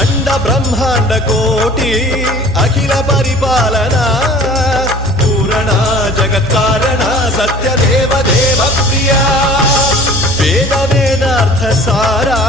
अंड ब्रह्मांड कोटि अखिल परिपालना पूरणा जगत्कारणा सत्य देव देव प्रिया वेद वेदार्थ सारा